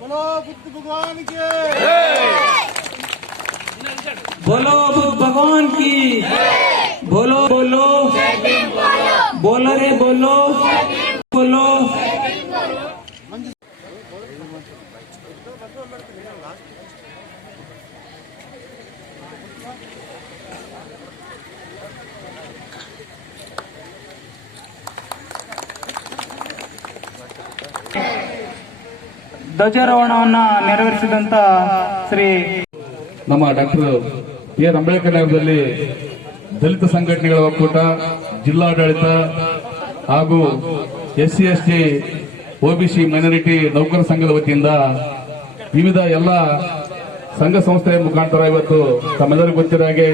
बोलो बुद्ध भगवान के बोलो बुद्ध भगवान की बोलो बोलो बोलो रे बोलो बोलो ಧ್ವಜಾರೋಹಣವನ್ನ ನೆರವೇರಿಸಿದಂತ ಶ್ರೀ ನಮ್ಮ ಡಾಕ್ಟರ್ ಬಿ ಆರ್ ಅಂಬೇಡ್ಕರ್ ನಗರದಲ್ಲಿ ದಲಿತ ಸಂಘಟನೆಗಳ ಒಕ್ಕೂಟ, ಜಿಲ್ಲಾಡಳಿತ ಹಾಗೂ S C S T OBC minority ನೌಕರ ಸಂಘದ ವತಿಯಿಂದ ವಿವಿಧ ಎಲ್ಲ ಸಂಘ ಸಂಸ್ಥೆಯ ಮುಖಾಂತರ ಇವತ್ತು ತಮ್ಮೆಲ್ಲರಿಗೂ ಗೊತ್ತಿರೋ ಹಾಗೆ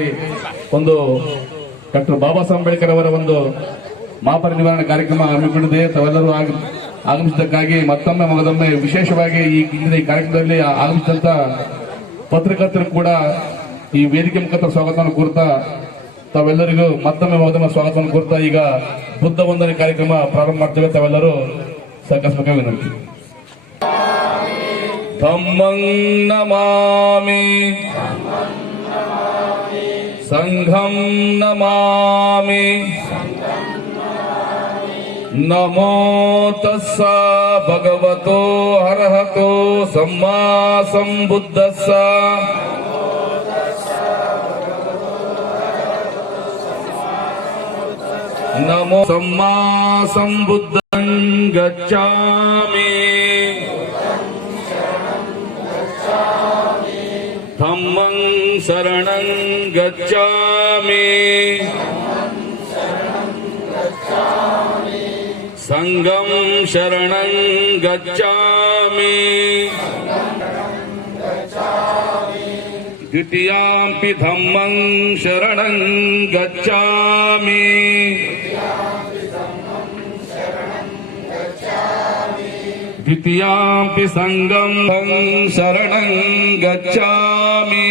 ಒಂದು ಡಾಕ್ಟರ್ ಬಾಬಾ ಸಾಹೇಬ್ ಅಂಬೇಡ್ಕರ್ ಅವರ ಒಂದು ಮಹಾಪರಿನಿರ್ವಾಣ ಕಾರ್ಯಕ್ರಮ ಹಮ್ಮಿಕೊಂಡಿದೆ. ತಾವೆಲ್ಲರೂ ಆಗ- ಆಗಮಿಸಿದ್ದಕ್ಕಾಗಿ ಮತ್ತೊಮ್ಮೆ ಮಗದೊಮ್ಮೆ ವಿಶೇಷವಾಗಿ ಈ ಕಾರ್ಯಕ್ರಮದಲ್ಲಿ ಆಗಮಿಸಿದಂತ ಪತ್ರಕರ್ತರು ಕೂಡ ಈ ವೇದಿಕೆ ಮುಖಾಂತರ ಸ್ವಾಗತವನ್ನು ಕೋರ್ತಾ ತಾವೆಲ್ಲರಿಗೂ ಮತ್ತೊಮ್ಮೆ ಮಗದೊಮ್ಮೆ ಸ್ವಾಗತವನ್ನು ಕೋರ್ತಾ ಈಗ ಬುದ್ಧ ವಂದನೆ ಕಾರ್ಯಕ್ರಮ ಪ್ರಾರಂಭ ಮಾಡ್ತೇವೆ. ತಾವೆಲ್ಲರೂ ಸಹಕರಿಸಬೇಕಾಗಿ ವಿನಂತಿ. ಧಮ್ಮಂ ನಮಾಮಿ. ಸಂಘಂ ನಮಾಮಿ. नमो तस्स भगवतो अर्हतो सम्मा सम्बुद्धस्स। नमो सम्मा सम्बुद्धं गच्छामि। धम्मं शरणं गच्छामि। सङ्गं शरणं गच्छामि। द्वितीयाम्पि धम्मं शरणं गच्छामि। द्वितीयापि सङ्गम् शरणं गच्छामि।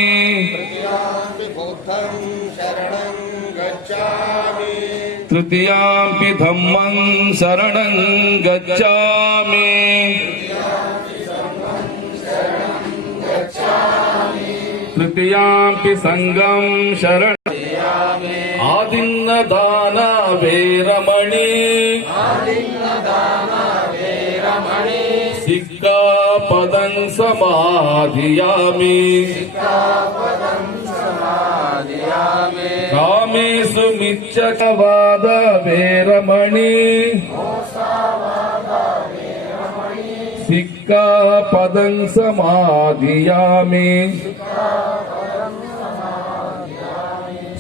तृतीयाम्पि धम्मं शरणं गच्छामि। तृतीयाम्पि सङ्गं शरण आदिन्न वेरमणि सिक्कापदं समाधियामि। ಕಾಮೇಶು ಮಿಚ್ಚಕವಾದ ವೇರಮಣಿ ಸಿಕ್ಕಾಪದಂ ಸಮಾಧಿಯಾಮಿ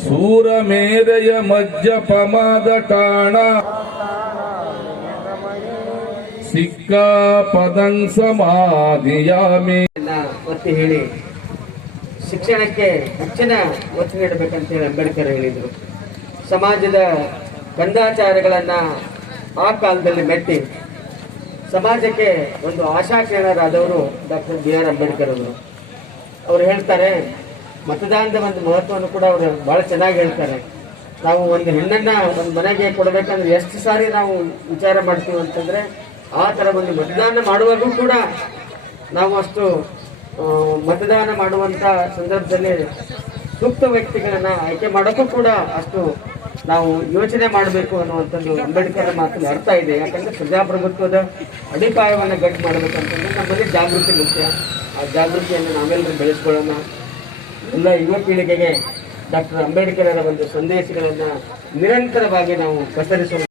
ಸೂರಮೇರೆಯ ಮಜ್ಜಪಮಾದ ಟಾಣ ಸಿಕ್ಕಾಪದಂ ಸಮಾಧಿಯಾಮಿ ಎಲ್ಲ ಒತ್ತಿ ಹೇಳಿ ಶಿಕ್ಷಣಕ್ಕೆ ಹೆಚ್ಚಿನ ಒತ್ತು ನೀಡಬೇಕಂತ ಹೇಳಿ ಅಂಬೇಡ್ಕರ್ ಹೇಳಿದರು. ಸಮಾಜದ ಗಂಧಾಚಾರಗಳನ್ನು ಆ ಕಾಲದಲ್ಲಿ ಮೆಟ್ಟಿ ಸಮಾಜಕ್ಕೆ ಒಂದು ಆಶಾಕಿರಣರಾದವರು ಡಾಕ್ಟರ್ ಬಿ ಆರ್ ಅಂಬೇಡ್ಕರ್ ಅವರು. ಅವ್ರು ಹೇಳ್ತಾರೆ, ಮತದಾನದ ಒಂದು ಮಹತ್ವವನ್ನು ಕೂಡ ಅವರು ಬಹಳ ಚೆನ್ನಾಗಿ ಹೇಳ್ತಾರೆ. ನಾವು ಒಂದು ಹೆಣ್ಣನ್ನು ಒಂದು ಮನೆಗೆ ಕೊಡಬೇಕಂದ್ರೆ ಎಷ್ಟು ಸಾರಿ ನಾವು ವಿಚಾರ ಮಾಡ್ತೀವಿ ಅಂತಂದರೆ ಆ ಥರ ಒಂದು ಮತದಾನ ಮಾಡುವಾಗೂ ಕೂಡ ನಾವು ಅಷ್ಟು ಮತದಾನ ಮಾಡುವಂತ ಸಂದರ್ಭದಲ್ಲಿ ಸೂಕ್ತ ವ್ಯಕ್ತಿಗಳನ್ನ ಆಯ್ಕೆ ಮಾಡೋಕ್ಕೂ ಕೂಡ ಅಷ್ಟು ನಾವು ಯೋಚನೆ ಮಾಡಬೇಕು ಅನ್ನುವಂಥದ್ದು ಅಂಬೇಡ್ಕರ್ ಮಾತು ಅರ್ಥ ಇದೆ. ಯಾಕಂದ್ರೆ ಪ್ರಜಾಪ್ರಭುತ್ವದ ಅಡಿಪಾಯವನ್ನು ಗಟ್ಟಿ ಮಾಡಬೇಕಂತಂದ್ರೆ ನಮ್ಮಲ್ಲಿ ಜಾಗೃತಿ ಮುಖ್ಯ. ಆ ಜಾಗೃತಿಯನ್ನು ನಾವೆಲ್ಲರೂ ಬೆಳೆಸ್ಕೊಳ್ಳೋಣ. ಎಲ್ಲ ಯುವ ಪೀಳಿಗೆಗೆ ಡಾಕ್ಟರ್ ಅಂಬೇಡ್ಕರ್ ಅವರ ಒಂದು ಸಂದೇಶಗಳನ್ನು ನಿರಂತರವಾಗಿ ನಾವು ಪಸರಿಸೋಣ